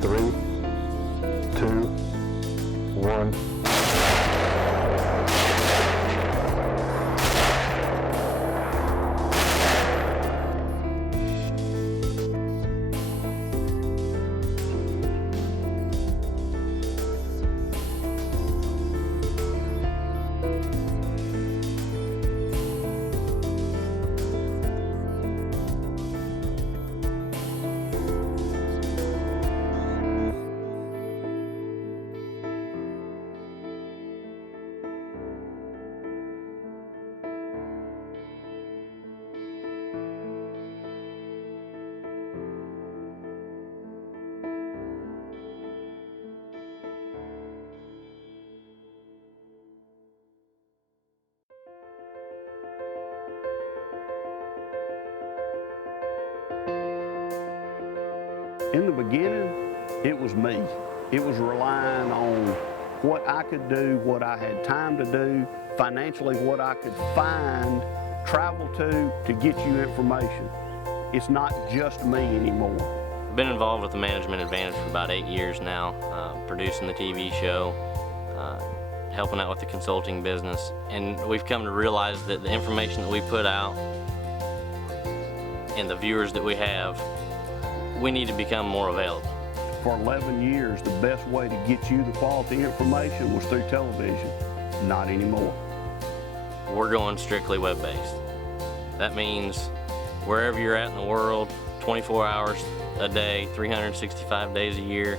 3, 2, 1. In the beginning, it was me. It was relying on what I could do, what I had time to do, financially what I could find, travel to get you information. It's not just me anymore. I've been involved with the Management Advantage for about 8 years now, producing the TV show, helping out with the consulting business, and we've come to realize that the information that we put out and the viewers that we have, we need to become more available. For 11 years, the best way to get you the quality information was through television. Not anymore. We're going strictly web-based. That means wherever you're at in the world, 24 hours a day, 365 days a year,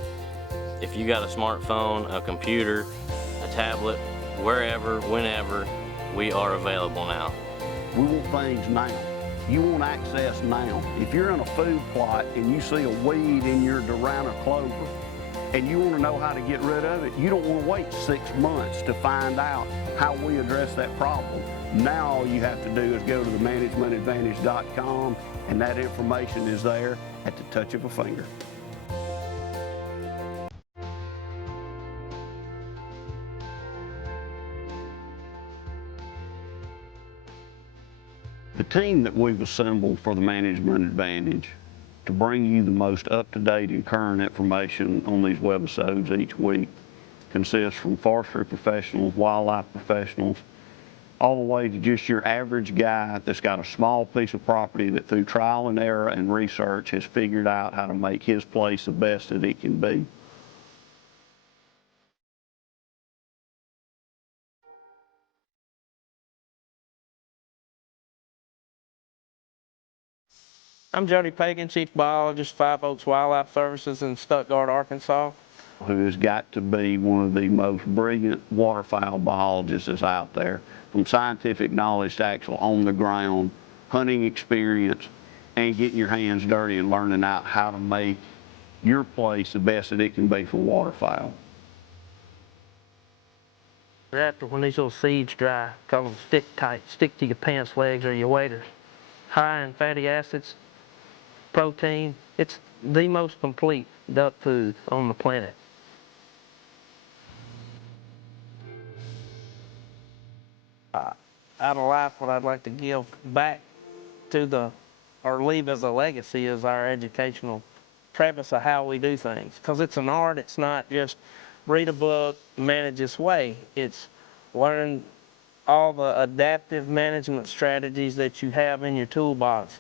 if you got a smartphone, a computer, a tablet, wherever, whenever, we are available now. We want things now. You want access now. If you're in a food plot and you see a weed in your Durana clover and you want to know how to get rid of it, you don't want to wait 6 months to find out how we address that problem. Now all you have to do is go to themanagementadvantage.com and that information is there at the touch of a finger. The team that we've assembled for the Management Advantage to bring you the most up-to-date and current information on these webisodes each week consists from forestry professionals, wildlife professionals, all the way to just your average guy that's got a small piece of property that through trial and error and research has figured out how to make his place the best that it can be. I'm Jody Pagan, Chief Biologist, Five Oaks Wildlife Services in Stuttgart, Arkansas. Who has got to be one of the most brilliant waterfowl biologists that's out there, from scientific knowledge to actual on-the-ground hunting experience and getting your hands dirty and learning out how to make your place the best that it can be for waterfowl. After when these little seeds dry, call them stick tight, stick to your pants legs or your waders. High in fatty acids, protein, it's the most complete duck food on the planet. Out of life, what I'd like to give back to or leave as a legacy is our educational premise of how we do things. Because it's an art, it's not just read a book, manage this way. It's learn all the adaptive management strategies that you have in your toolbox.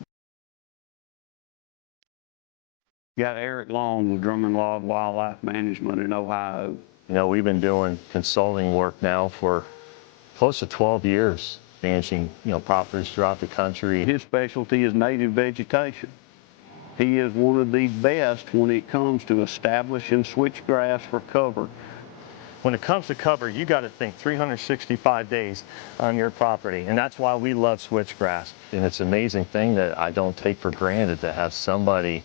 You got Eric Long with Drummond Log Wildlife Management in Ohio. You know, we've been doing consulting work now for close to 12 years, managing, properties throughout the country. His specialty is native vegetation. He is one of the best when it comes to establishing switchgrass for cover. When it comes to cover, you got to think 365 days on your property, and that's why we love switchgrass. And it's an amazing thing that I don't take for granted to have somebody,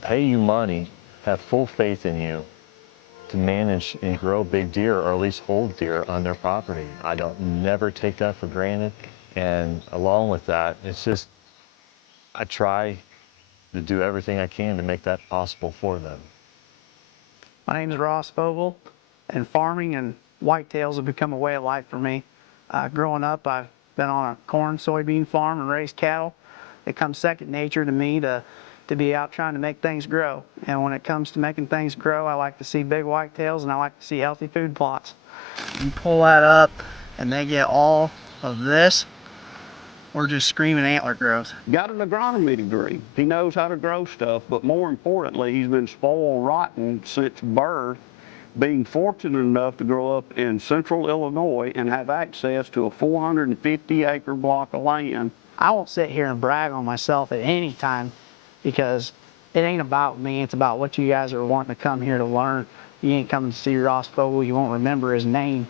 pay you money, have full faith in you to manage and grow big deer, or at least hold deer on their property. I don't never take that for granted. And along with that, it's just, I try to do everything I can to make that possible for them. My name is Ross Vogel, and farming and whitetails have become a way of life for me. Growing up, I've been on a corn, soybean farm and raised cattle. It comes second nature to me to to be out trying to make things grow. And when it comes to making things grow, I like to see big whitetails and I like to see healthy food plots. You pull that up and they get all of this, we're just screaming antler growth. Got an agronomy degree. He knows how to grow stuff, but more importantly, he's been spoiled rotten since birth, being fortunate enough to grow up in central Illinois and have access to a 450-acre block of land. I won't sit here and brag on myself at any time because it ain't about me. It's about what you guys are wanting to come here to learn. You ain't coming to see Ross Vogel. You won't remember his name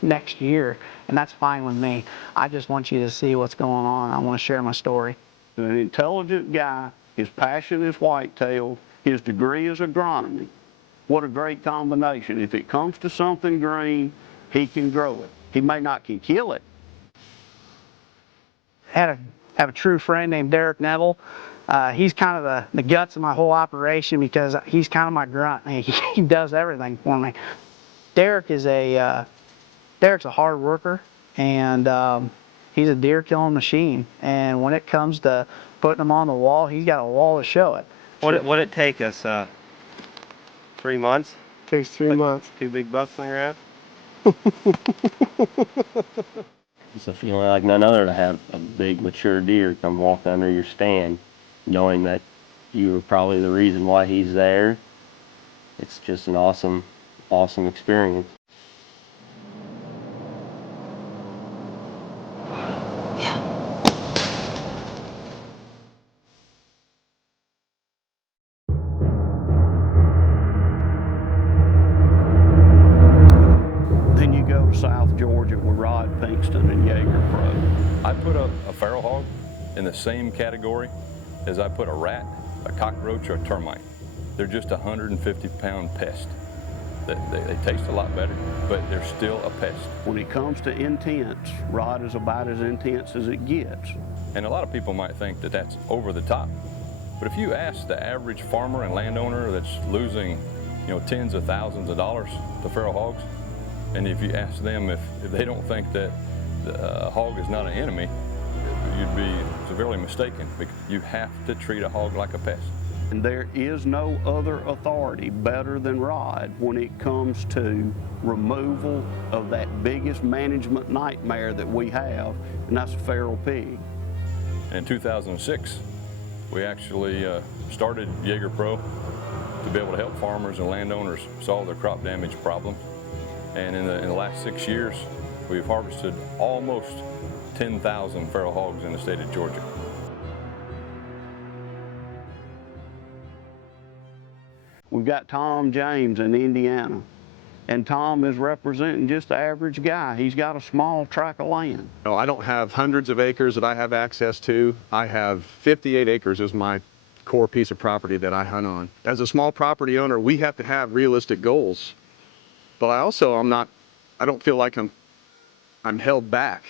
next year, and that's fine with me. I just want you to see what's going on. I want to share my story. An intelligent guy, his passion is whitetail, his degree is agronomy. What a great combination. If it comes to something green, he can grow it. He may not can kill it. Have a true friend named Derek Neville. He's kind of the guts of my whole operation because he's kind of my grunt. He does everything for me. Derek's a hard worker, and he's a deer killing machine. And when it comes to putting them on the wall, he's got a wall to show it. What'd it take us? 3 months? Takes 3 months. 2 big bucks on your ass? It's a feeling like none other to have a big mature deer come walk under your stand, knowing that you were probably the reason why he's there. It's just an awesome, awesome experience. Then you go to South Georgia with Rod Pinkston and Jaeger Pro. I put a feral hog in the same category as I put a rat, a cockroach, or a termite. They're just a 150-pound pest. They taste a lot better, but they're still a pest. When it comes to intense, Rod is about as intense as it gets. And a lot of people might think that that's over the top. But if you ask the average farmer and landowner that's losing, tens of thousands of dollars to feral hogs, and if you ask them if they don't think that a hog is not an enemy, you'd be severely mistaken. Because you have to treat a hog like a pest. And there is no other authority better than Rod when it comes to removal of that biggest management nightmare that we have, and that's a feral pig. And in 2006, we actually started Jaeger Pro to be able to help farmers and landowners solve their crop damage problems. And in the last 6 years, we've harvested almost 10,000 feral hogs in the state of Georgia. We've got Tom James in Indiana, and Tom is representing just the average guy. He's got a small tract of land. No, I don't have hundreds of acres that I have access to. I have 58 acres as my core piece of property that I hunt on. As a small property owner, we have to have realistic goals. But I don't feel like I'm held back.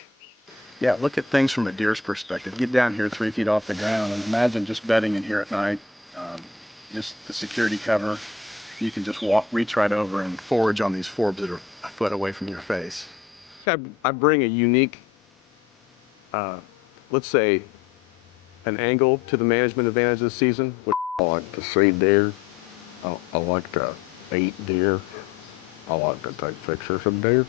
Yeah, look at things from a deer's perspective. Get down here 3 feet off the ground and imagine just bedding in here at night. Just the security cover. You can just reach right over and forage on these forbs that are a foot away from your face. I bring a unique, let's say, an angle to the management advantage this season. I like to see deer. I like to eat deer. I like to take pictures of deer.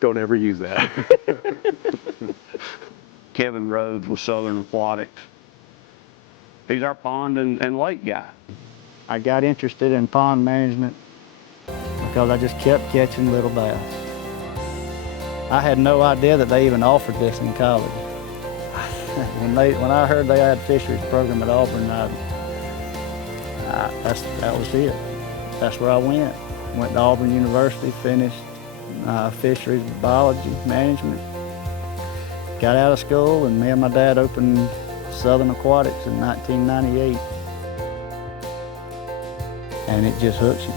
Don't ever use that. Kevin Rhodes with Southern Aquatics. He's our pond and lake guy. I got interested in pond management because I just kept catching little bass. I had no idea that they even offered this in college. When I heard they had a fisheries program at Auburn, that was it. That's where I went. Went to Auburn University, finished fisheries biology management. Got out of school, and me and my dad opened Southern Aquatics in 1998. And it just hooks you.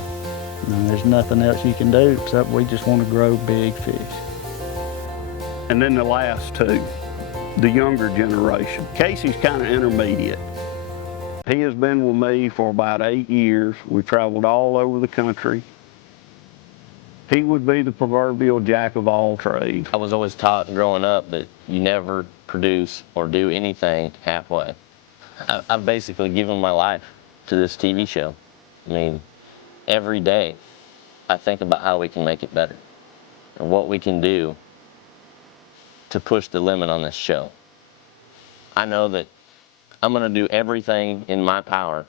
There's nothing else you can do except we just want to grow big fish. And then the last two, the younger generation. Casey's kind of intermediate. He has been with me for about 8 years. We've traveled all over the country. He would be the proverbial jack of all trades. I was always taught growing up that you never produce or do anything halfway. I've basically given my life to this TV show. I mean, every day I think about how we can make it better and what we can do to push the limit on this show. I know that I'm going to do everything in my power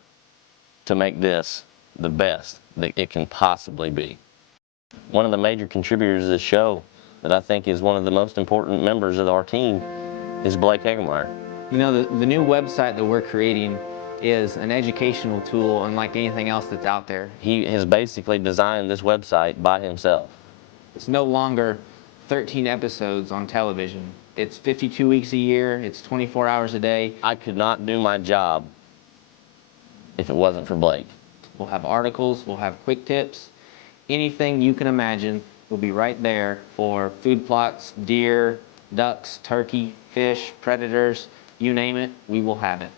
to make this the best that it can possibly be. One of the major contributors to this show that I think is one of the most important members of our team is Blake Eggemeyer. You know, the new website that we're creating is an educational tool unlike anything else that's out there. He has basically designed this website by himself. It's no longer 13 episodes on television. It's 52 weeks a year, it's 24 hours a day. I could not do my job if it wasn't for Blake. We'll have articles, we'll have quick tips. Anything you can imagine will be right there for food plots, deer, ducks, turkey, fish, predators, you name it, we will have it.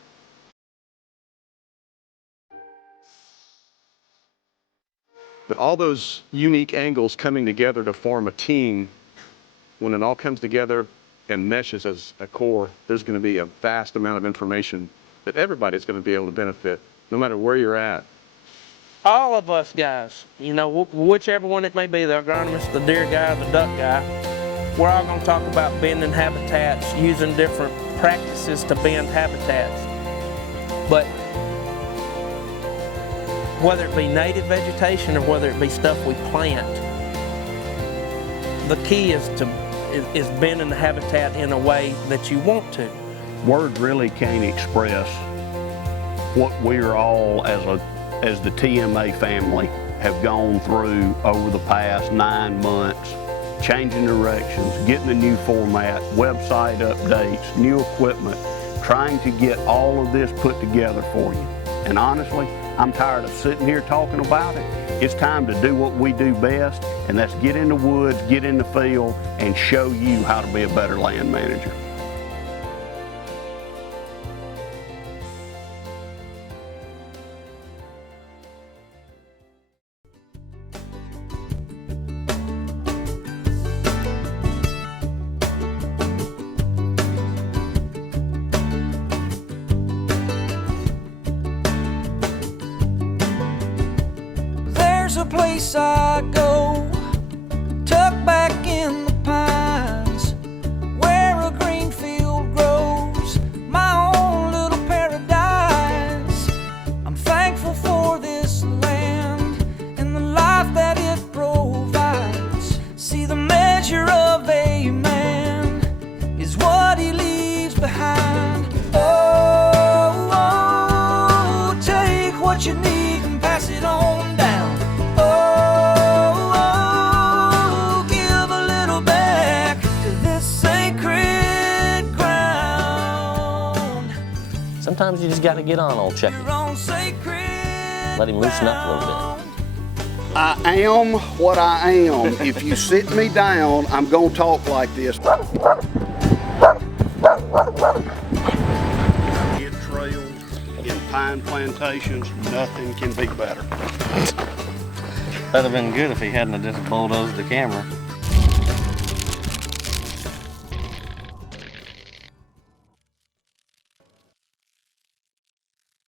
But all those unique angles coming together to form a team, when it all comes together and meshes as a core, there's going to be a vast amount of information that everybody's going to be able to benefit, no matter where you're at. All of us guys, you know, whichever one it may be, the agronomist, the deer guy, the duck guy, we're all going to talk about bending habitats, using different practices to bend habitats. But whether it be native vegetation or whether it be stuff we plant, the key is bending the habitat in a way that you want to. Words really can't express what we're all as the TMA family have gone through over the past 9 months, changing directions, getting a new format, website updates, new equipment, trying to get all of this put together for you. And honestly, I'm tired of sitting here talking about it. It's time to do what we do best, and that's get in the woods, get in the field, and show you how to be a better land manager. There's a place I go, tucked back in the pines, where a green field grows, my own little paradise. I'm thankful for this land and the life that it provides. See, the measure of a man is what he leaves behind. Oh, oh, take what you need and pass it on down. Sometimes you just got to get on old Chucky. Let him loosen up a little bit. I am what I am. If you sit me down, I'm going to talk like this. In trails, in pine plantations, nothing can be better. That'd have been good if he hadn't just bulldozed the camera.